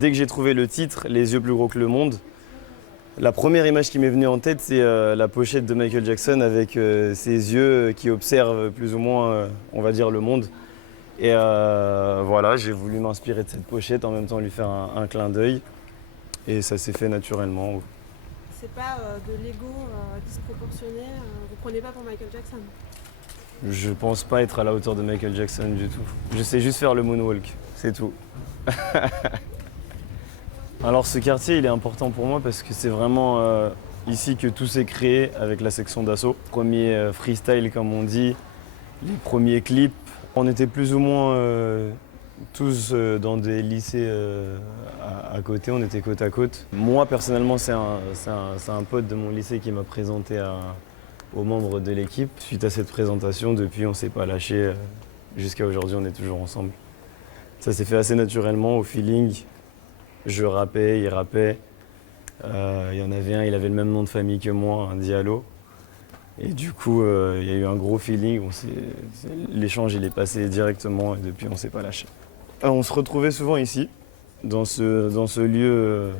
Dès que j'ai trouvé le titre, Les yeux plus gros que le monde, la première image qui m'est venue en tête, c'est la pochette de Michael Jackson avec ses yeux qui observent plus ou moins, on va dire, le monde. Et voilà, j'ai voulu m'inspirer de cette pochette, en même temps lui faire un clin d'œil. Et ça s'est fait naturellement. C'est pas de l'ego disproportionné, vous prenez pas pour Michael Jackson? Je pense pas être à la hauteur de Michael Jackson du tout. Je sais juste faire le moonwalk, c'est tout. Alors ce quartier, il est important pour moi parce que c'est vraiment ici que tout s'est créé avec la section d'assaut. Premier freestyle comme on dit, les premiers clips. On était plus ou moins tous dans des lycées à côté, on était côte à côte. Moi personnellement, c'est un pote de mon lycée qui m'a présenté aux membres de l'équipe. Suite à cette présentation, depuis on ne s'est pas lâché. Jusqu'à aujourd'hui, on est toujours ensemble. Ça s'est fait assez naturellement, au feeling. Je rappais, il rappait. Il y en avait un, il avait le même nom de famille que moi, un Diallo. Et du coup, il y a eu un gros feeling. L'échange, il est passé directement et depuis, on ne s'est pas lâché. On se retrouvait souvent ici, dans ce lieu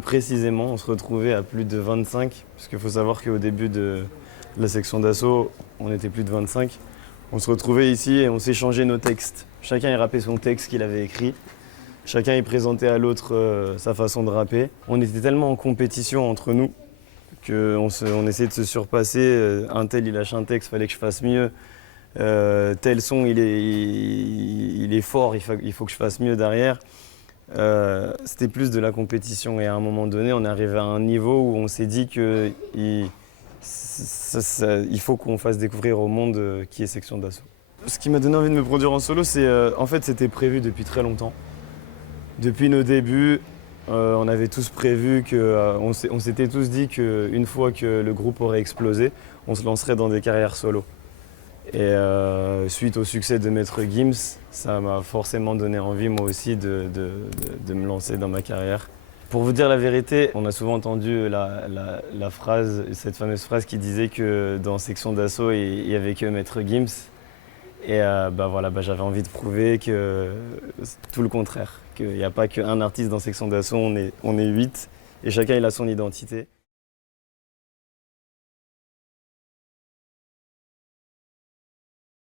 précisément. On se retrouvait à plus de 25, parce qu'il faut savoir qu'au début de la section d'assaut, on était plus de 25. On se retrouvait ici et on s'échangeait nos textes. Chacun y rappait son texte qu'il avait écrit. Chacun y présentait à l'autre sa façon de rapper. On était tellement en compétition entre nous qu'on essayait de se surpasser. Un tel, il lâche un texte, fallait que je fasse mieux. Tel son, il est fort, il faut que je fasse mieux derrière. C'était plus de la compétition et à un moment donné, on est arrivé à un niveau où on s'est dit qu'il faut qu'on fasse découvrir au monde qui est Section d'Assaut. Ce qui m'a donné envie de me produire en solo, en fait, c'était prévu depuis très longtemps. Depuis nos débuts, on avait tous prévu on s'était tous dit qu'une fois que le groupe aurait explosé, on se lancerait dans des carrières solo. Et suite au succès de Maître Gims, ça m'a forcément donné envie moi aussi de me lancer dans ma carrière. Pour vous dire la vérité, on a souvent entendu cette fameuse phrase qui disait que dans Section d'Assaut, il n'y avait que Maître Gims. Et voilà, j'avais envie de prouver que c'est tout le contraire, qu'il n'y a pas qu'un artiste dans Section d'Assaut, on est 8 et chacun il a son identité.